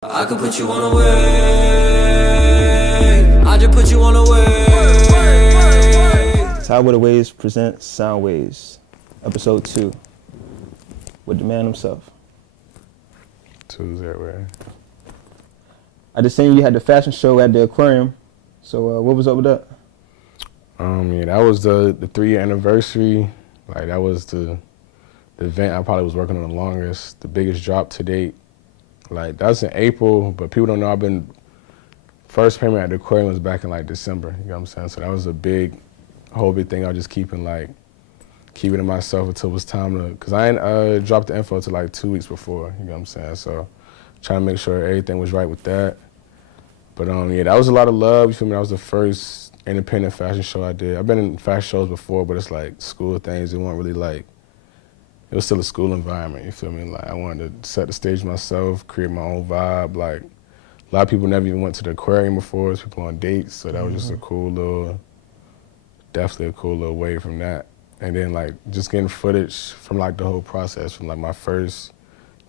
I could put you on a way. I just put you on a way. Tidewater presents Soundwaves, episode 2, with the man himself. Twozz everywhere. I just seen you had the fashion show at the aquarium. So what was up with that? Yeah, that was the 3-year anniversary. Like that was the event I probably was working on the longest, the biggest drop to date. Like that's in April, but people don't know I've been, first payment at the aquarium was back in like December, you know what I'm saying? So that was a whole big thing I was just keeping it to myself until it was time to, cause I ain't dropped the info till like 2 weeks before, you know what I'm saying? So trying to make sure everything was right with that. But yeah, that was a lot of love, you feel me? That was the first independent fashion show I did. I've been in fashion shows before, but it's like school things, it weren't really like, it was still a school environment, you feel me? Like I wanted to set the stage myself, create my own vibe. Like a lot of people never even went to the aquarium before, it's people on dates, so that was just definitely a cool little way from that. And then like just getting footage from like the whole process, from like my first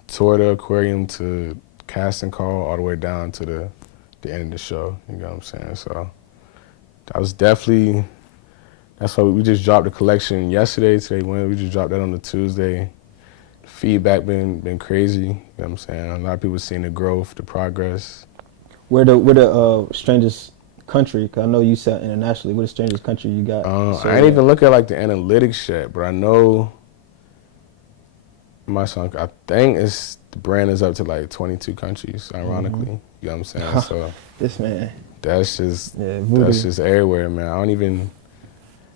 tour of the aquarium to casting call all the way down to the end of the show, you know what I'm saying? So that was definitely, that's why we just dropped the collection yesterday. Today, we just dropped that on the Tuesday. The feedback been crazy. You know what I'm saying? A lot of people seeing the growth, the progress. Where the strangest country? Cause I know you said internationally. What the strangest country you got? I ain't even look at like the analytics yet, but I know my song. I think the brand is up to like 22 countries. Ironically, you know what I'm saying? So this man. That's just everywhere, man. I don't even.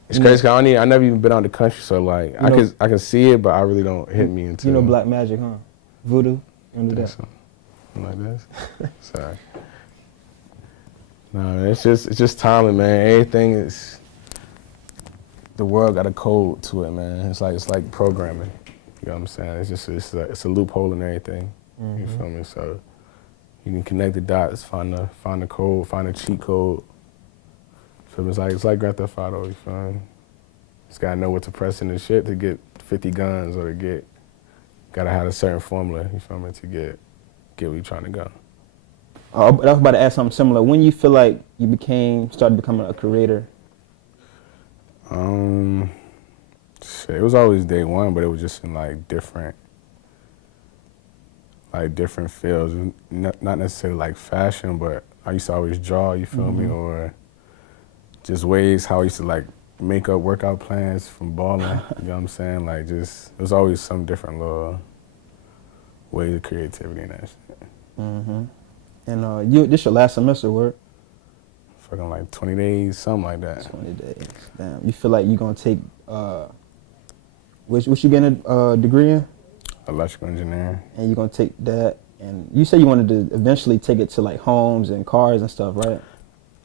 It's crazy. I never even been out of the country, so like I can see it, but I really don't hit me until. You know black magic, huh? Voodoo, you know that. Something like this. Sorry. No, it's just timing, man. Everything is. The world got a code to it, man. It's like programming. You know what I'm saying? It's a loophole in everything. You feel me? So you can connect the dots, find the code, find the cheat code. It's like Grand Theft Auto, you feel me? Just gotta know what to press in the shit to get 50 guns or gotta have a certain formula, you feel me, to get where you're trying to go. I was about to ask something similar. When you feel like you started becoming a creator? It was always day one, but it was just in like different fields. Not necessarily like fashion, but I used to always draw, you feel me, or just ways how I used to like make up workout plans from balling, you know what I'm saying? Like just, it was always some different little ways of creativity and that shit. And this your last semester, word? Fucking like 20 days, something like that. 20 days, damn. You feel like you're gonna take, what you getting a degree in? Electrical engineering. And you're gonna take that, and you said you wanted to eventually take it to like homes and cars and stuff, right?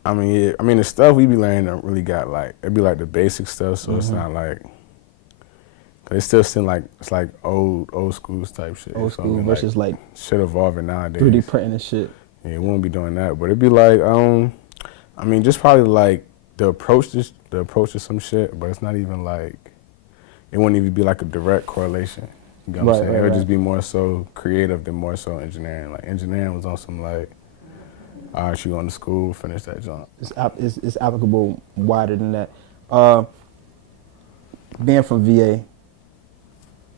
I mean, yeah. I mean, the stuff we be learning don't really got like, it'd be like the basic stuff, so it's not like, it's still like, it's like old school type shit. Old school versus like shit evolving nowadays. 3D printing and shit. Yeah, we won't be doing that, but it'd be like, I mean, just probably like the approach to some shit, but it's not even like, it wouldn't even be like a direct correlation. You know what I'm saying? It would just be more so creative than more so engineering. Like engineering was on some like, all right, you going to school, finish that jump. It's applicable wider than that. Being from VA,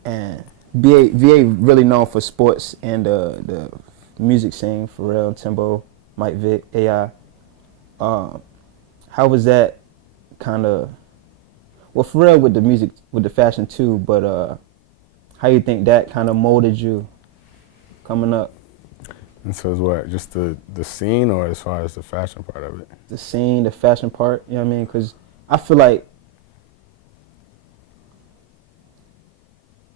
and VA really known for sports and the music scene, Pharrell, Timbo, Mike Vick, AI. How was that kind of, well, Pharrell with the music, with the fashion too, but how you think that kind of molded you coming up? And so it's what, just the scene, or as far as the fashion part of it? The scene, the fashion part, you know what I mean? Because I feel like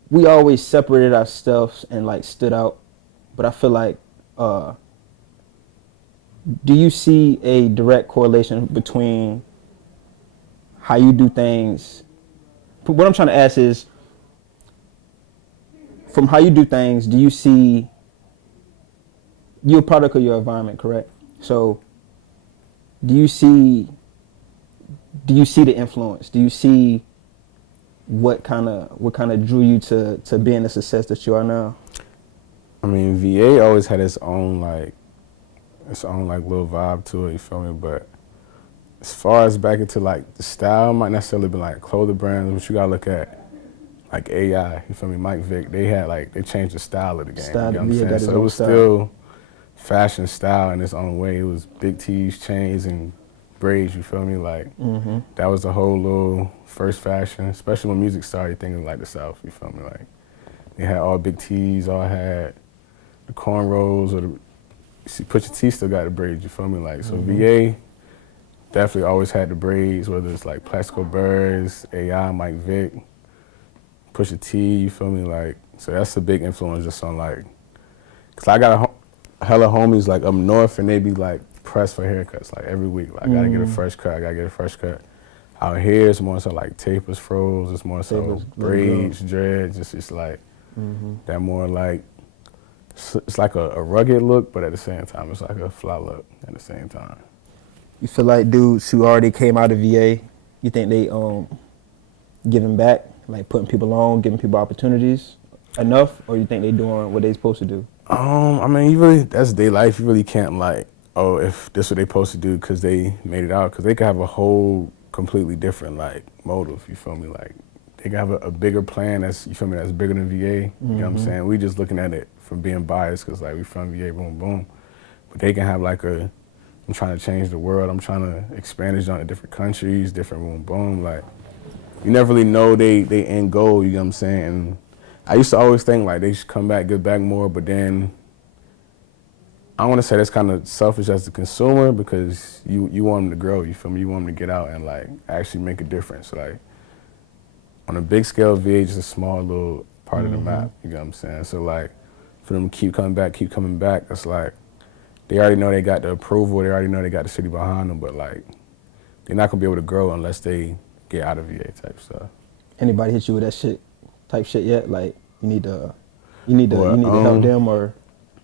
we always separated ourselves and like stood out, but I feel like, do you see a direct correlation between how you do things? What I'm trying to ask is, from how you do things, do you see, you're a product of your environment, correct? So do you see the influence? Do you see what kind of drew you to being the success that you are now? I mean, VA always had its own like little vibe to it. You feel me? But as far as back into like the style, might necessarily be like clothing brands, but you gotta look at like AI. You feel me? Mike Vick, they changed the style of the game. Style, you know what I'm yeah, saying? got his So it own was style. still fashion style in its own way. It was big tees, chains, and braids. You feel me? Like that was the whole little first fashion, especially when music started. Thinking like the South. You feel me? Like they had all big tees, all had the cornrows or the. See, Pusha T still got the braids, you feel me? Like, so VA definitely always had the braids, whether it's like Plaxico Burrs, AI, Mike Vick, Pusha T, you feel me? Like, so that's a big influence just on like, cause I got a hella homies like up north and they be like pressed for haircuts like every week. Like, I gotta get a fresh cut, Out here, it's more so like tapers, froze, it's more so Tapers, braids, dreads, it's like that more like, it's like a rugged look, but at the same time, it's like a fly look at the same time. You feel like dudes who already came out of VA, you think they giving back, like putting people on, giving people opportunities enough, or you think they doing what they supposed to do? I mean, that's their life. You really can't like, oh, if this what they supposed to do because they made it out, because they could have a whole completely different like motive. You feel me? Like they could have a bigger plan that's, you feel me, that's bigger than VA. You know what I'm saying? We just looking at it from being biased because like we from VA, boom, boom. But they can have like I'm trying to change the world. I'm trying to expand this on to different countries, different boom, boom. Like you never really know they end goal. You know what I'm saying? And I used to always think like they should come back, give back more. But then I want to say that's kind of selfish as the consumer because you want them to grow. You feel me? You want them to get out and like actually make a difference. Like on a big scale, VA is just a small little part of the map. You know what I'm saying? So like for them to keep coming back, it's like they already know they got the approval, they already know they got the city behind them, but like they're not gonna be able to grow unless they get out of VA type stuff. Anybody hit you with that type shit yet? Like you need to help them or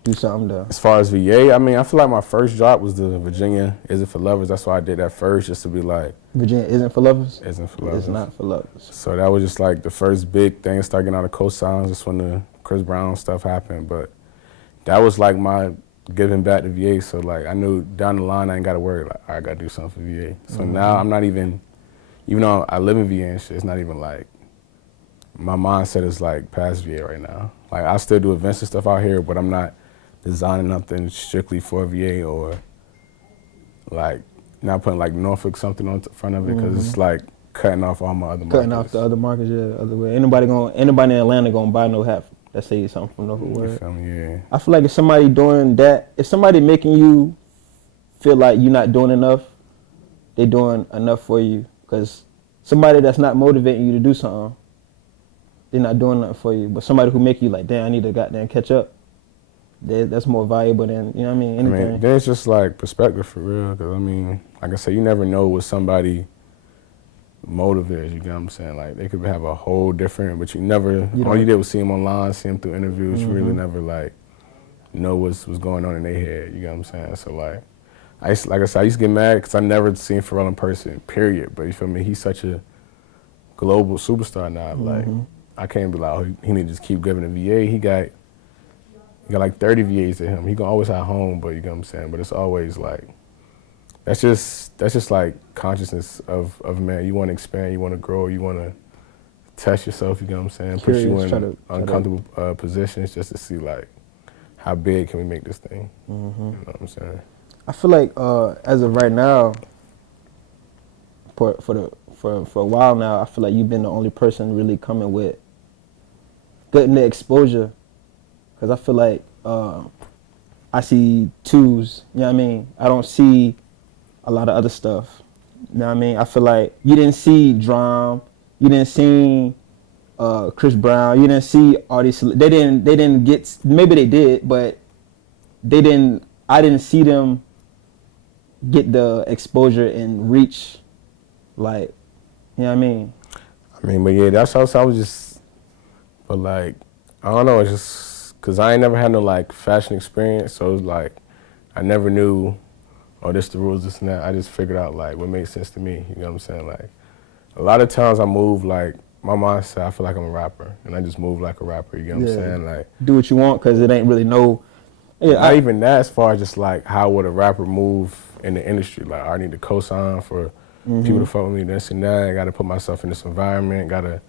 do something to. As far as VA, I mean, I feel like my first drop was the Virginia Isn't For Lovers. That's why I did that first, just to be like, Virginia isn't for lovers? Isn't For Lovers. It's not for lovers. So that was just like the first big thing, start getting out of cosigns, just when the Chris Brown stuff happened. But that was like my giving back to VA. So like I knew down the line I ain't gotta worry, like I gotta do something for VA. So now I'm not even though I live in VA and shit, it's not even like, my mindset is like past VA right now. Like I still do events and stuff out here, but I'm not designing nothing strictly for VA or like not putting like Norfolk something on front of it because it's like cutting off all my other markets. Cutting off the other markets, yeah, the other way. Anybody in Atlanta gonna buy no hat that say something from Norfolk Word. You feel me? Yeah. I feel like if somebody doing that, if somebody making you feel like you're not doing enough, they doing enough for you. Because somebody that's not motivating you to do something, they're not doing nothing for you. But somebody who make you like, damn, I need to goddamn catch up, that's more valuable than, you know what I mean, anything. I mean, there's just like perspective for real. Because I mean, like I said, you never know what somebody motive is, you get what I'm saying? Like they could have a whole different, but you never, all you did was see them online, see them through interviews. You really never like know what's going on in their head, you get what I'm saying? So like I used to get mad because I never seen Pharrell in person, period. But you feel me? He's such a global superstar now. Like I can't be like, oh, he need to just keep giving to VA. He got like 30 VAs to him. He gonna always have home, but you get what I'm saying? But it's always like, that's just like consciousness of man. You want to expand, you want to grow, you want to test yourself. You get what I'm saying? Put you in uncomfortable positions just to see like how big can we make this thing. You know what I'm saying? I feel like as of right now, for a while now, I feel like you've been the only person really coming with getting the exposure. Cause I feel like I see Twozz, you know what I mean? I don't see a lot of other stuff. You know what I mean? I feel like you didn't see Drum, you didn't see Chris Brown, you didn't see all these. They didn't get. Maybe they did, but they didn't. I didn't see them get the exposure and reach, like, you know what I mean? I mean, but yeah, that's how I was just. But like, I don't know. It's just because I ain't never had no like fashion experience, so it's like I never knew. Oh, this the rules, this and that. I just figured out like what made sense to me. You know what I'm saying? Like a lot of times I move like my mindset, I feel like I'm a rapper, and I just move like a rapper. You get what I'm saying? Like, do what you want because it ain't really no. Yeah, not even that. As far as just like how would a rapper move in the industry? Like, I need to co-sign for people to fuck with me, this and that. I got to put myself in this environment. Got to,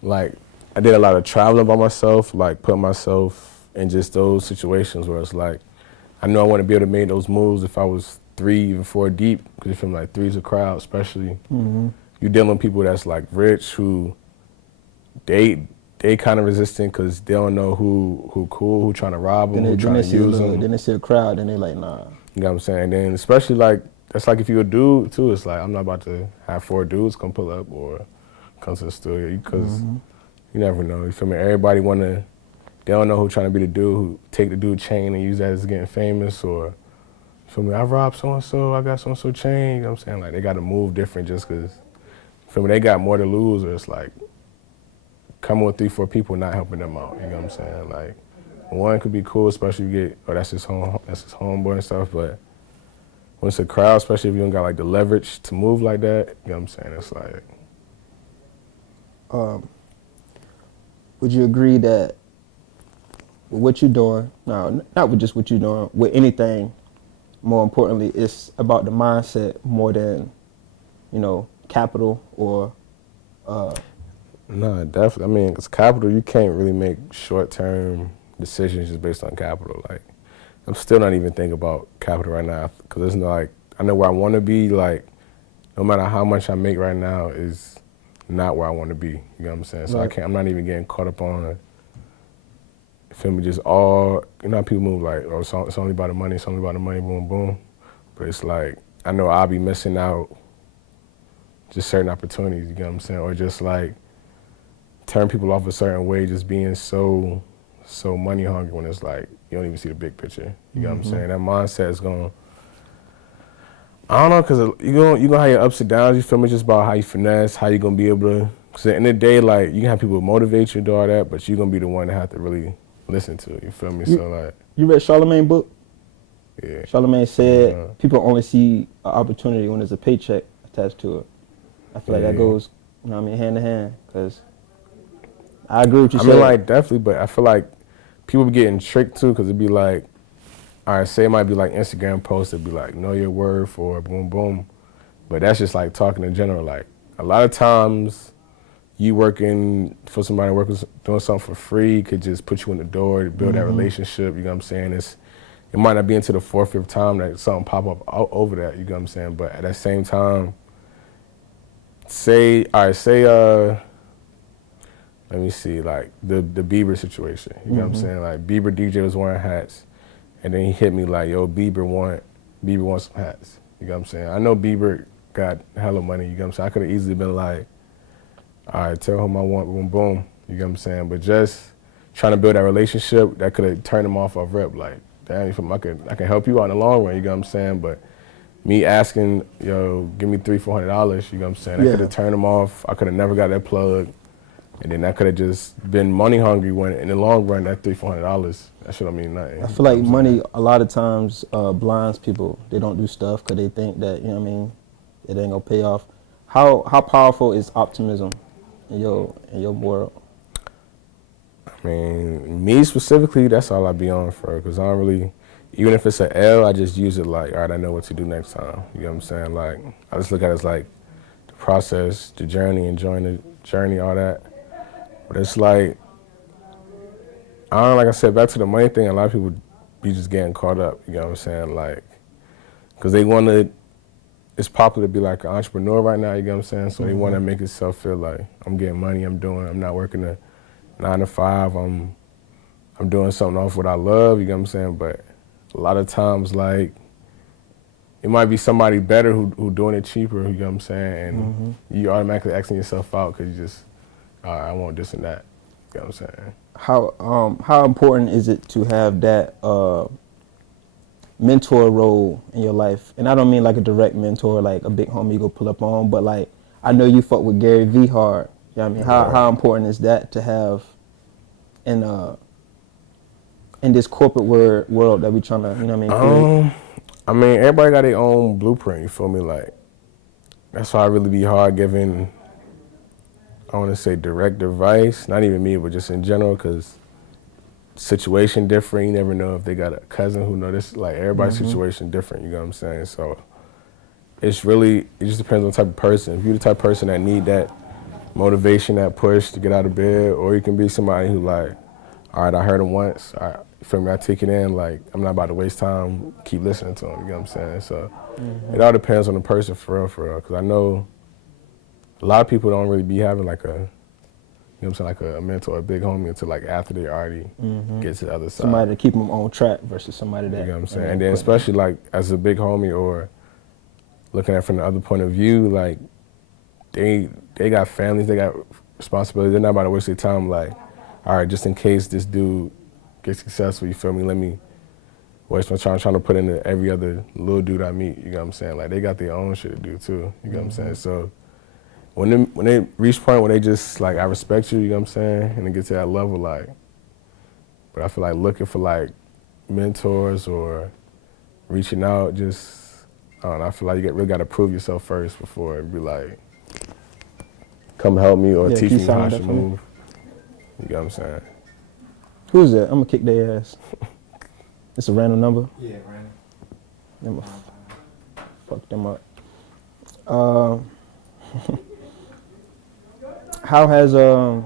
like, I did a lot of traveling by myself. Like, put myself in just those situations where it's like, I know I want to be able to make those moves if I was 3, even 4 deep. Because you feel like 3's a crowd, especially. You're dealing with people that's like rich who they kind of resistant because they don't know who cool, who trying to rob them, who trying to use them. Then they see a crowd, and they like, nah. You know what I'm saying? And then especially like, that's like if you're a dude too, it's like, I'm not about to have 4 dudes come pull up or come to the studio because you never know. You feel me? Everybody they don't know who trying to be the dude who take the dude chain and use that as getting famous, or, you feel me? I robbed so-and-so, I got so-and-so chain. You know what I'm saying? Like, they got to move different just because, you feel me? They got more to lose, or it's like, coming with 3, 4 people not helping them out. You know what I'm saying? Like, one could be cool, especially if you get, that's his homeboy and stuff. But when it's a crowd, especially if you don't got like the leverage to move like that, you know what I'm saying? It's like. Would you agree that with what you're doing, no, not with just what you're doing, with anything, more importantly, it's about the mindset more than, capital or. No, definitely. I mean, it's capital. You can't really make short-term decisions just based on capital. Like, I'm still not even thinking about capital right now because it's not like, I know where I want to be. Like, no matter how much I make right now is not where I want to be. You know what I'm saying? So I'm not even getting caught up on, feel me, just all, how people move like, oh, it's only about the money, boom, boom. But it's like, I know I'll be missing out just certain opportunities, you know what I'm saying? Or just like, turn people off a certain way, just being so money hungry when it's like, you don't even see the big picture. You know what I'm saying? That mindset is going, I don't know, because you're going to have your ups and downs, you feel me? Just about how you finesse, how you going to be able to, because at the end of the day, like, you can have people motivate you to do all that, but you're going to be the one that have to really listen to it, you feel me? So like. You read Charlamagne's book? Yeah. Charlamagne said people only see an opportunity when there's a paycheck attached to it. I feel like that goes, hand in hand, because I agree with you. I mean, like, definitely, but I feel like people be getting tricked too, because it'd be like, all right, say it might be like Instagram posts, it'd be like, know your worth or boom, boom. But that's just like talking in general. Like, a lot of times, you working for somebody doing something for free could just put you in the door to build that relationship, you know what I'm saying? It might not be into the 4th, 5th time that something pop up over that, you know what I'm saying? But at that same time, let me see, like, the Bieber situation. You know what I'm saying? Like, Bieber DJ was wearing hats, and then he hit me like, yo, Bieber wants some hats. You know what I'm saying? I know Bieber got hella money, you know what I'm saying? I could have easily been like, all right, tell him I want, boom, boom. You know what I'm saying? But just trying to build that relationship, that could have turned him off rip. Like, damn, I can help you out in the long run, you know what I'm saying? But me asking, yo, give me $300-$400, you know what I'm saying? I could have turned him off. I could have never got that plug. And then that could have just been money hungry when in the long run, that $300-$400, that shit don't mean nothing. I feel like money a lot of times blinds people. They don't do stuff because they think that, it ain't gonna pay off. How powerful is optimism in your world? I mean, me specifically, that's all I be on for, because I don't really, even if it's an L, I just use it like, all right, I know what to do next time. You know what I'm saying? Like, I just look at it as like the process, the journey, enjoying the journey, all that. But it's like, like I said, back to the money thing, a lot of people be just getting caught up, you know what I'm saying? Like, because they want to, it's popular to be like an entrepreneur right now, you know what I'm saying? So they want to make itself feel like, I'm getting money, I'm not working a 9 to 5, I'm doing something off what I love, you know what I'm saying? But a lot of times, like, it might be somebody better who doing it cheaper, you know what I'm saying? And you automatically asking yourself out because you just, I want this and that, you know what I'm saying? How important is it to have that mentor role in your life? And I don't mean like a direct mentor, like a big homie you go pull up on, but like, I know you fuck with Gary Vee hard. You know what I mean? How important is that to have in this corporate world that we trying to, create? I mean, everybody got their own blueprint, you feel me? Like, that's why I really be hard giving I want to say direct advice, not even me, but just in general, because situation different. You never know if they got a cousin who know this. Like everybody's situation different. You know what I'm saying? So it just depends on the type of person. If you're the type of person that need that motivation, that push to get out of bed, or you can be somebody who like, all right, I heard him once. You feel me? I take it in. Like I'm not about to waste time. Keep listening to him. You know what I'm saying? So it all depends on the person for real. Because I know a lot of people don't really be having like a, you know what I'm saying, like a mentor, a big homie until like after they already get to the other side. Somebody to keep them on track versus somebody that. You know what I'm saying? And then especially like as a big homie or looking at it from the other point of view, like they got families, they got responsibilities. They're not about to waste their time like, all right, just in case this dude gets successful, you feel me? Let me waste my time trying to put into every other little dude I meet. You know what I'm saying? Like they got their own shit to do too. You know what I'm saying? So when they reach a point where they just like, I respect you, you know what I'm saying? And they get to that level, like, but I feel like looking for like mentors or reaching out, just, I don't know, I feel like you really got to prove yourself first before it be like, come help me or teach me how I should move. You know what I'm saying? Who's that? I'm gonna kick their ass. It's a random number? Yeah, random. I'm gonna fuck them up. How has I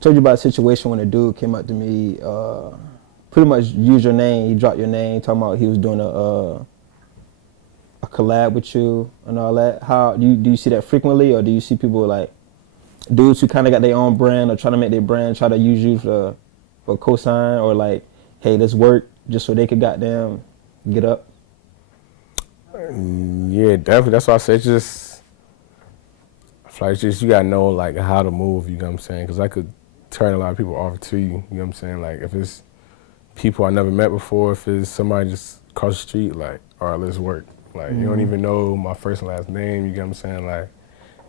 told you about a situation when a dude came up to me, pretty much used your name, he dropped your name, talking about he was doing a collab with you and all that. How do you see that frequently, or do you see people like dudes who kind of got their own brand or trying to make their brand, try to use you for cosign, or like, hey, let's work just so they could goddamn get up? Yeah, definitely. That's why I say just, I feel like just you gotta know like how to move. You know what I'm saying? Because I could turn a lot of people off to you. You know what I'm saying? Like if it's people I never met before, if it's somebody just across the street, like, all right, let's work. Like you don't even know my first and last name. You know what I'm saying? Like,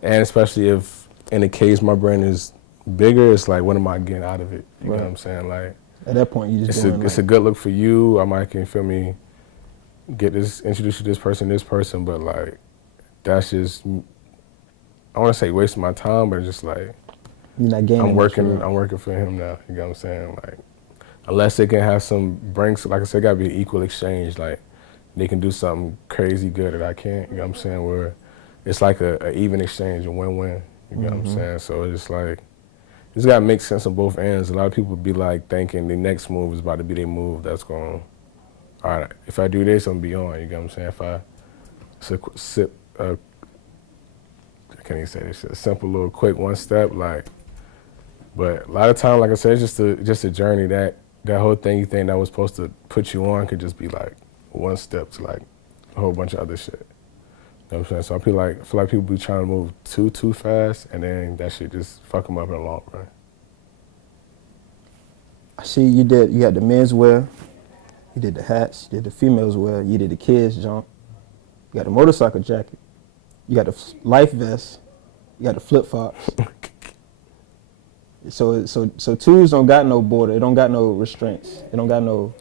and especially if in the case my brand is bigger, it's like, what am I getting out of it? You know what I'm saying? Like at that point, you just it's a good look for you. I might can feel me. Get this, introduce you to this person, but like, that's just, I want to say wasting my time, but it's just like, you're not gaining. I'm working for him now. You know what I'm saying? Like, unless they can have like I said, it gotta be an equal exchange. Like, they can do something crazy good that I can't. You know what I'm saying? Where it's like a even exchange, a win-win. You know what I'm saying? So it's just like, it's gotta make sense on both ends. A lot of people be like thinking the next move is about to be their move. That's going. All right, if I do this, I'm be on. You know what I'm saying? If I I can't even say this shit, a simple little quick one step, like, but a lot of time, like I said, it's just a journey. That whole thing you think that was supposed to put you on could just be like one step to like a whole bunch of other shit. You know what I'm saying? So I feel like people be trying to move too fast, and then that shit just fuck them up in the long run. I see you had the menswear. You did the hats, you did the females wear, you did the kids jump, you got the motorcycle jacket, you got the life vest, you got the flip flops. So Twozz don't got no border, it don't got no restraints, it don't got no.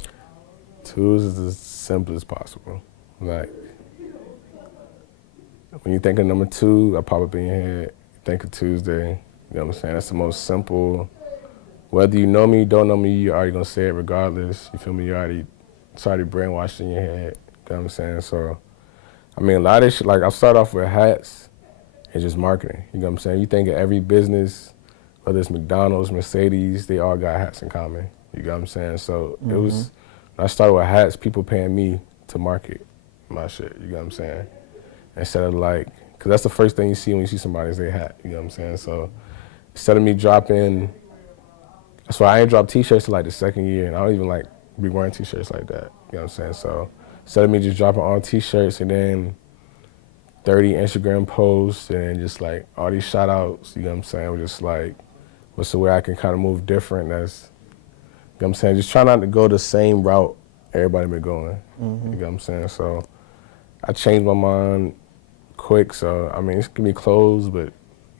Twozz is as simple as possible. Like when you think of number 2, I pop up in your head. You think of Tuesday. You know what I'm saying? That's the most simple. Whether you know me, you don't know me, you're already gonna say it regardless. You feel me? It's already brainwashed in your head. You know what I'm saying? So, I mean, a lot of this shit, like, I'll start off with hats and just marketing. You know what I'm saying? You think of every business, whether it's McDonald's, Mercedes, they all got hats in common. You know what I'm saying? So, it was, when I started with hats, people paying me to market my shit. You know what I'm saying? Instead of like, because that's the first thing you see when you see somebody's their hat. You know what I'm saying? So, instead of me dropping, that's why I ain't dropped T-shirts till like the second year, and I don't even like be wearing T-shirts like that. You know what I'm saying? So instead of me just dropping all T-shirts and then 30 Instagram posts and just like all these shout outs, you know what I'm saying? We're just like, what's the way I can kind of move different? That's, you know what I'm saying? Just try not to go the same route everybody been going. You know what I'm saying? So I changed my mind quick. So, I mean, it's gonna be clothes, but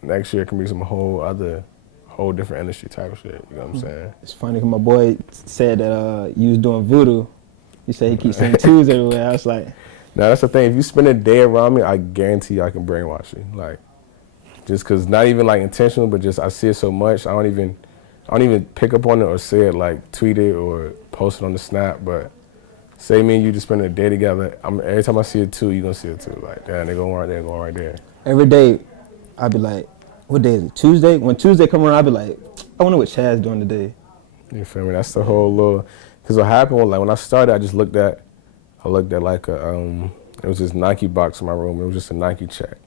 next year it can be some whole different industry type of shit, you know what I'm saying? It's funny because my boy said that you was doing voodoo. He said he keeps saying Twozz everywhere. I was like, Now that's the thing. If you spend a day around me, I guarantee you I can brainwash you. Like, just cause not even like intentional, but just I see it so much. I don't even pick up on it or say it, like tweet it or post it on the snap. But say me and you just spend a day together. Every time I see it too, you gonna see it too. Like, damn, they going right there, going right there. Every day, I'd be like, what day is it? Tuesday? When Tuesday come around, I'd be like, I wonder what Chad's doing today. You feel me? That's the whole little. Cause what happened was, like, when I started, I looked at like it was this Nike box in my room. It was just a Nike check.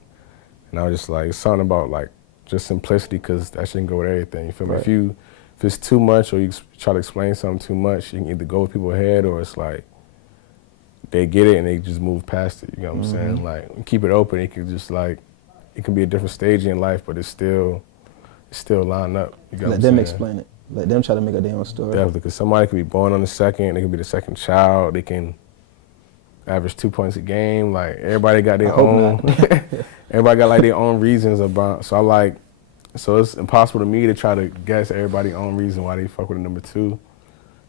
And I was just like, it's something about like just simplicity, cause that shouldn't go with everything. You feel me? Right. If it's too much or you try to explain something too much, you can either go with people's head or it's like, they get it and they just move past it. You know what I'm saying? Like, keep it open. It can just like, it can be a different stage in life, but it's still line up. You know Let them explain it. Let them try to make a damn story. Definitely, because somebody could be born on the second, they can be the second child, they can average 2 points a game. Like, everybody got their own, everybody got like their own reasons about, so it's impossible to me to try to guess everybody's own reason why they fuck with a number 2. You know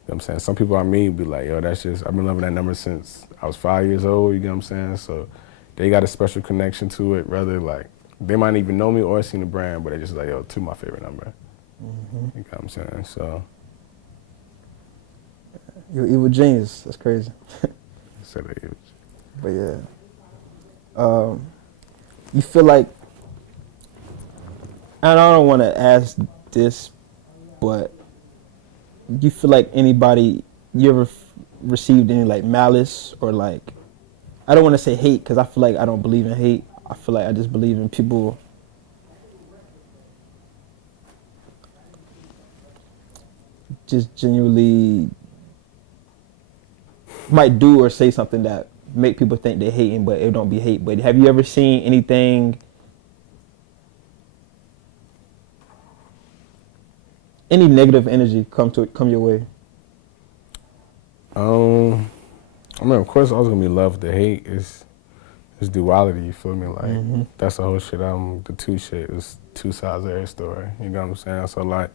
what I'm saying? Some people I meet be like, yo, that's just, I've been loving that number since I was 5 years old, you know what I'm saying? So they got a special connection to it, rather like, they might even know me or seen the brand, but they just like, yo, 2 my favorite number. You know what I'm saying? So. You're an evil genius. That's crazy. But yeah. You feel like, and I don't want to ask this, but you feel like anybody, you ever received any like malice or like, I don't want to say hate because I feel like I don't believe in hate. I feel like I just believe in people just genuinely might do or say something that make people think they're hating, but it don't be hate. But have you ever seen anything, any negative energy come your way? I mean, of course, always gonna be love to hate. It's duality. You feel me? Like that's the whole shit. The two shit is two sides of every story. You know what I'm saying? So like,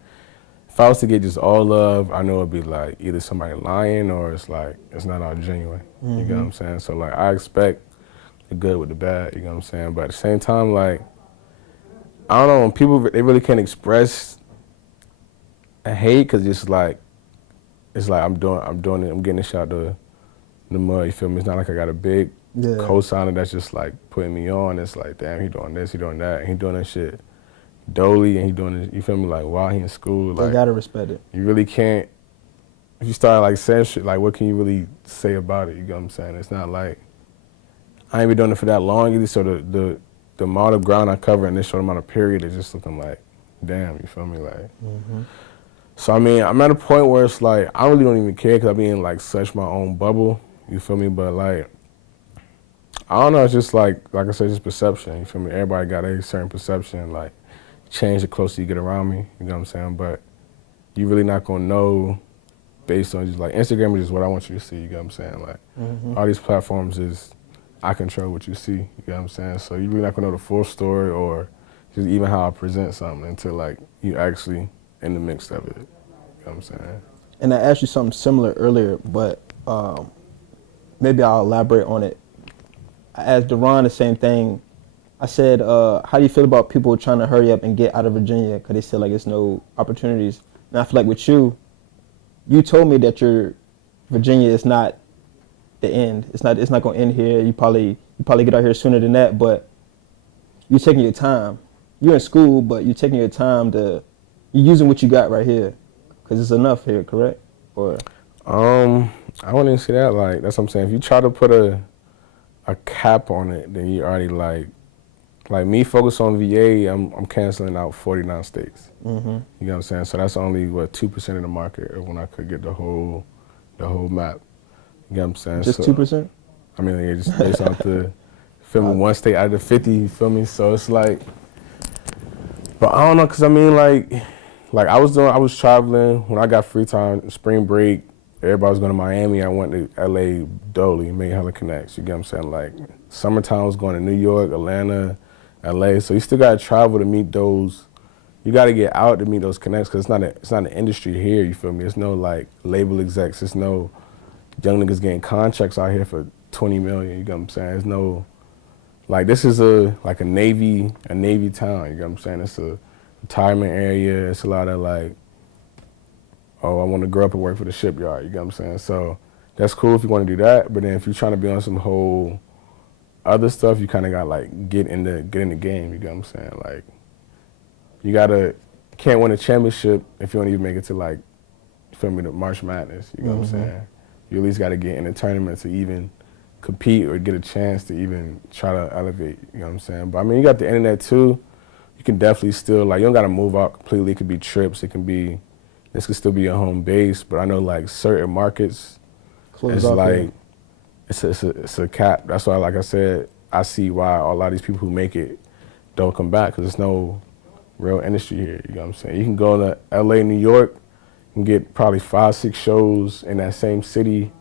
if I was to get just all love, I know it'd be like either somebody lying or it's like it's not all genuine. You know what I'm saying? So like, I expect the good with the bad. You know what I'm saying? But at the same time, like, I don't know, when people they really can't express a hate because it's like I'm doing it. I'm getting this shot the mud. You feel me? It's not like I got a big co-signer that's just like putting me on. It's like, damn, he doing this, he doing that, and he doing that shit dolly, and he doing it. You feel me? Like while he in school, like you gotta respect it. You really can't. If you start like saying shit, like what can you really say about it? You know what I'm saying? It's not like I ain't been doing it for that long either. So the amount of ground I cover in this short amount of period is just looking like, damn. You feel me? Like. So I mean, I'm at a point where it's like I really don't even care because I be in like such my own bubble. You feel me? But like, I don't know. It's just like I said, just perception. You feel me? Everybody got a certain perception. Like, change the closer you get around me. You know what I'm saying? But you really not gonna know based on just like Instagram is just what I want you to see. You know what I'm saying? Like, all these platforms is I control what you see. You know what I'm saying? So you really not gonna know the full story or just even how I present something until like you actually in the mix of it. You know what I'm saying? And I asked you something similar earlier, but maybe I'll elaborate on it. I asked Deron the same thing. I said, how do you feel about people trying to hurry up and get out of Virginia because they said like it's no opportunities? And I feel like with you told me that Virginia is not the end. It's not going to end here. You probably get out here sooner than that, but you're taking your time. You're in school, but you're taking your time you're using what you got right here because it's enough here, correct? Or I wouldn't say that. Like, that's what I'm saying. If you try to put a cap on it, then you already like me focus on VA, I'm canceling out 49 states. You know what I'm saying? So that's only 2% of the market of when I could get the whole map. You know what I'm saying? Just 2%? I mean, yeah, just based off the feel me, one state out of the 50. You feel me? So it's like, but I don't know, cause I mean like I was traveling when I got free time, spring break. Everybody was going to Miami. I went to LA, Dolly, made hella connects. You get what I'm saying? Like, summertime I was going to New York, Atlanta, LA. So you still got to travel to meet those. You got to get out to meet those connects because it's not an industry here, you feel me? There's no, like, label execs. There's no young niggas getting contracts out here for 20 million. You know what I'm saying? There's no, like, this is a Navy town. You know what I'm saying? It's a retirement area. It's a lot of like, oh, I want to grow up and work for the shipyard. You know what I'm saying? So that's cool if you want to do that. But then if you're trying to be on some whole other stuff, you kind of got like get in the game. You know what I'm saying? Like, you can't win a championship if you don't even make it to like, you feel me, the March Madness. You know what I'm saying? You at least got to get in the tournament to even compete or get a chance to even try to elevate. You know what I'm saying? But I mean, you got the internet too. You can definitely still, like, you don't got to move out completely. It could be trips. It can be, this could still be your home base. But I know like certain markets, it's like, it's a cap. That's why, like I said, I see why a lot of these people who make it don't come back, because there's no real industry here. You know what I'm saying? You can go to LA, New York, and get probably 5, 6 shows in that same city,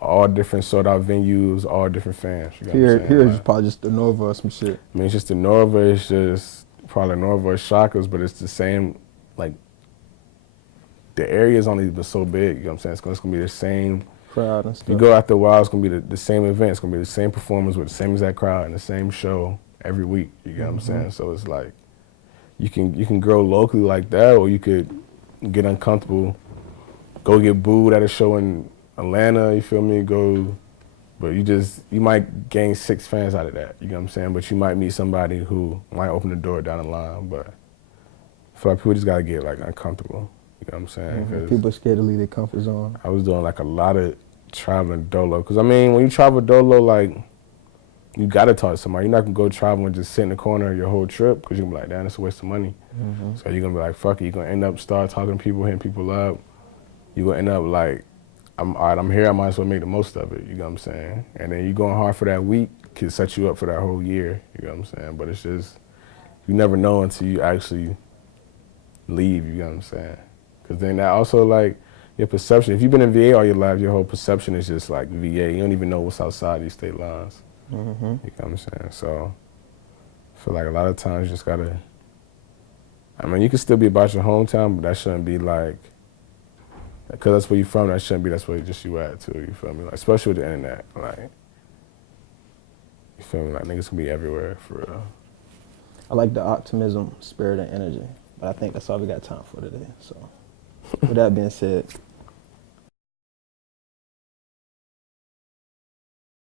all different sold out venues, all different fans. You know what I'm saying? Here like, is probably just the Nova or some shit. I mean, it's just the Nova, it's just probably Nova or Shockers, but it's the same, like, the area is only so big, you know what I'm saying? It's gonna be the same Crowd and stuff. You go after a while, it's gonna be the same event, it's gonna be the same performance with the same exact crowd and the same show every week, you get what I'm saying? So it's like, you can grow locally like that, or you could get uncomfortable, go get booed at a show in Atlanta, you feel me, but you might gain 6 fans out of that, you know what I'm saying? But you might meet somebody who might open the door down the line, but I feel like people just gotta get like uncomfortable, you know what I'm saying? 'Cause People are scared to leave their comfort zone. I was doing like a lot of traveling dolo, because I mean, when you travel dolo, like, you gotta talk to somebody. You're not gonna go travel and just sit in the corner your whole trip, because you're gonna be like, damn, it's a waste of money. So you're gonna be like, fuck it, you're gonna end up start talking to people, hitting people up. You're gonna end up like, all right, I'm here, I might as well make the most of it, you know what I'm saying? And then you going hard for that week can set you up for that whole year, you know what I'm saying? But it's just, you never know until you actually leave, you know what I'm saying? Because then that also, like, your perception, if you've been in VA all your life, your whole perception is just like VA. You don't even know what's outside these state lines. You know what I'm saying? So I feel like a lot of times you just gotta, I mean, you can still be about your hometown, but that shouldn't be like, because that's where you're from, that shouldn't be, that's where just you at too, you feel me? Like, especially with the internet, like, you feel me? Like, niggas can be everywhere, for real. I like the optimism, spirit, and energy, but I think that's all we got time for today. So with that being said,